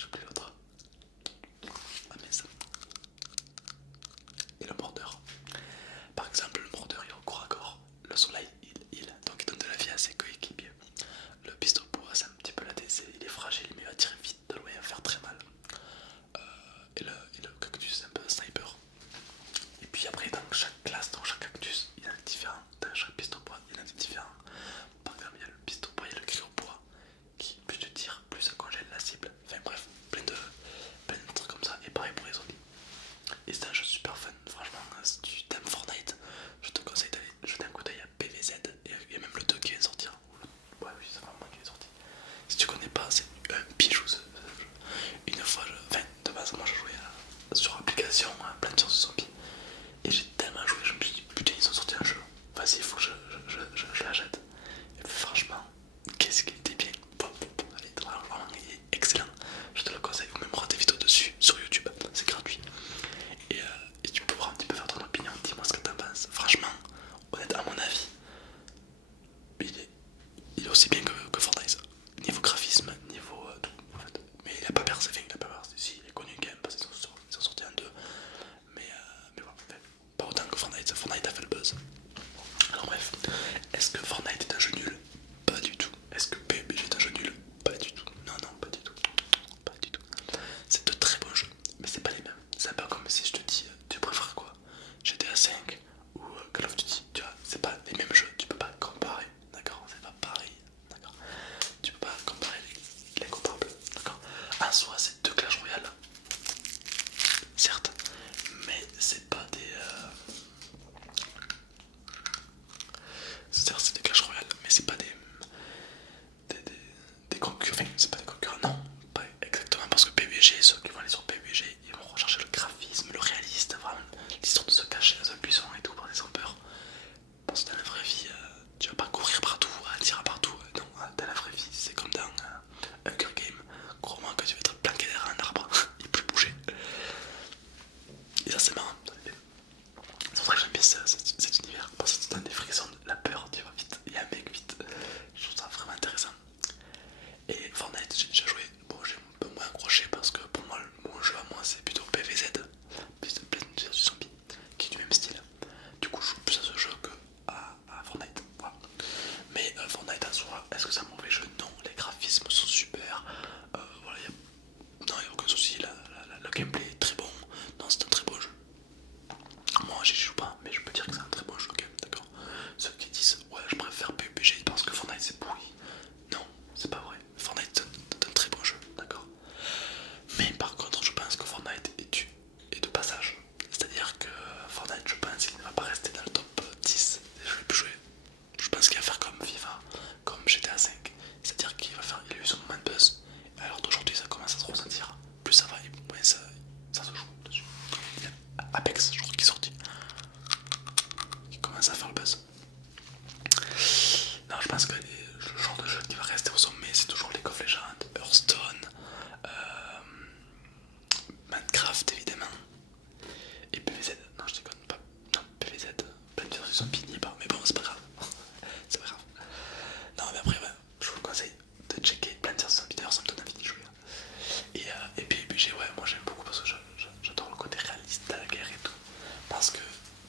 j'ai oublié l'autre. Ah mais ça. Et le mordeur. Par exemple, le mordeur il est au corps à corps. Le soleil donc il donne de la vie à ses coéquipiers. Le piston poids c'est un petit peu la DC, il est fragile mais il va tirer vite de loin et va faire très mal. Et le cactus c'est un peu un sniper. Et puis après dans chaque classe, dans chaque cactus, il y en a des différents. Dans chaque piston poids, il y en a des différents. Par exemple il y a le piston poids, il y a le cryopoids qui plus tu tires, plus ça congèle la cible. Enfin bref, plein de trucs comme ça. Et pareil pour les zombies. Et c'est un jeu super fun, franchement, si tu t'aimes Fortnite, je te conseille d'aller jeter un coup d'œil à PVZ. Et il y a même le 2 qui vient de sortir. Ouais, oui, c'est vraiment qui est sorti. Si tu connais pas, c'est un bijou ce jeu. Une fois, enfin, de base, moi je jouais sur application à plein de sources de zombies. Et j'ai tellement joué, je me suis dit, putain, ils ont sorti un jeu. Vas-y, il faut que je l'achète. Et franchement, qu'est-ce qu'il était bien. Vraiment, il est excellent. Je te le conseille, ou même voir des vidéos dessus sur YouTube, c'est gratuit. Et tu pourras un petit peu faire ton opinion, dis-moi ce que t'en penses. Franchement, honnête, à mon avis, il est aussi bien que Fortnite. Niveau graphisme, niveau tout, en fait. Mais il a pas percé, il a pas percé. Si, il est connu quand même parce qu'ils sont sortis en deux. Mais voilà, pas autant que Fortnite. Fortnite a fait le buzz. Alors bref, est-ce que Fortnite est un jeu nul? Pas du tout. Est-ce que PUBG est un jeu nul? Pas du tout. Non, non, pas du tout. Pas du tout. C'est de très bons jeux, mais c'est pas les mêmes. C'est un peu comme si je te dis, tu préfères quoi? GTA 5 ou Call of Duty, tu vois, c'est pas les mêmes jeux, tu peux pas comparer, d'accord? C'est pas pareil, d'accord? Tu peux pas comparer les comparables, d'accord? En soi, c'est deux Clash Royale, certes, mais c'est pas des. Certes, c'est des Clash Royale, mais c'est pas des concurrents. Enfin, c'est pas des concurrents, non, pas exactement, parce que PUBG, ceux qui vont aller sur PUBG, ils vont rechercher le graphisme, le réaliste, vraiment, l'histoire de se cacher dans un buisson et tout, pour des sans peur. Parce que dans la vraie vie, tu vas pas courir partout, tirer partout. Non, dans la vraie vie, c'est comme dans Hunger Game. Crois-moi que tu vas être planqué derrière un arbre et plus bouger. Et ça, c'est marrant. C'est pour ça que j'aime bien cet univers. Parce que tu donnes des frictions, la peur, tu vas vite. Il y a un mec vite. Je trouve ça vraiment intéressant. Et Fortnite, j'ai déjà joué. Bon, j'ai un peu moins accroché parce que pour moi, mon jeu à moi, c'est plutôt PVZ. Plus de plein de zombies qui est du même style. Du coup, je joue plus à ce jeu que à Fortnite. Voilà. Mais Fortnite en soi, est-ce que c'est un mauvais jeu? Non, les graphismes sont super. Voilà, non, il n'y a aucun souci. Le gameplay est très bon. Non, c'est un très bon jeu. Moi, j'y joue pas, mais je peux dire que c'est un très bon jeu quand même, d'accord? Ceux qui disent, ouais, je préfère PUBG parce que Fortnite c'est pourri. Non, c'est pas vrai. Fortnite c'est un très bon jeu, d'accord? Mais par contre, je pense que Fortnite est de passage. C'est-à-dire que Fortnite, je pense qu'il ne va pas rester dans le top 10 des jeux les plus joués. Je pense qu'il va faire comme FIFA, comme GTA 5. C'est-à-dire il a eu son moment de buzz. Alors d'aujourd'hui, ça commence à se ressentir. Plus ça va, et moins ça se joue dessus. Il y a Apex, je crois, qui est sorti, qui commence à faire le buzz. Non, je pense que le genre de jeu qui va rester au sommet, c'est toujours League of Legends, Hearthstone, Minecraft évidemment, et PVZ. Non, je déconne pas. Non, PVZ, plein de versions n'y pas, mais bon, c'est pas grave. C'est pas grave. Non, mais après, ouais, je vous conseille de checker plein de versions d'ailleurs, ça me donne envie d'y jouer. Et puis PUBG, ouais, moi j'aime beaucoup parce que j'adore le côté réaliste de la guerre et tout. Parce que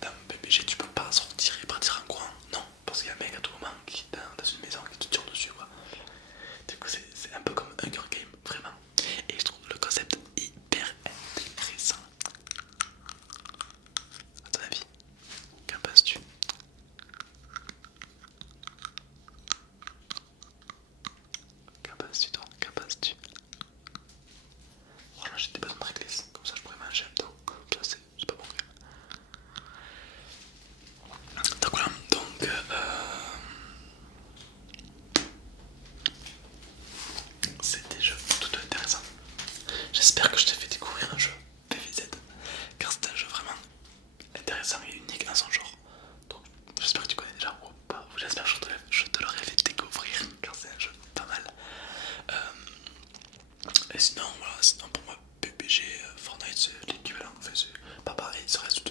dans PUBG, tu peux pas sortir et partir en courant. Non, parce qu'il y a un mec à tout moment qui est dans une maison qui te tire dessus, quoi. Du coup, c'est un peu comme Hunger Game, vraiment. Et je trouve le concept hyper intéressant. À ton avis, qu'en penses-tu? Qu'en penses-tu, toi? Qu'en penses-tu? Franchement, j'ai des besoins de réglisse, comme ça je pourrais manger un temps. Ça, c'est pas bon. Donc voilà, donc c'était des jeux tout intéressant. J'espère que je t'ai fait découvrir un jeu PVZ, car c'est un jeu vraiment intéressant et unique en son genre. Donc j'espère que tu connais déjà ou pas, ou j'espère que je te l'aurais fait découvrir, car c'est un jeu pas mal. Et sinon, voilà, sinon pour moi, PUBG, Fortnite c'est l'équivalent, enfin c'est pas pareil, ça reste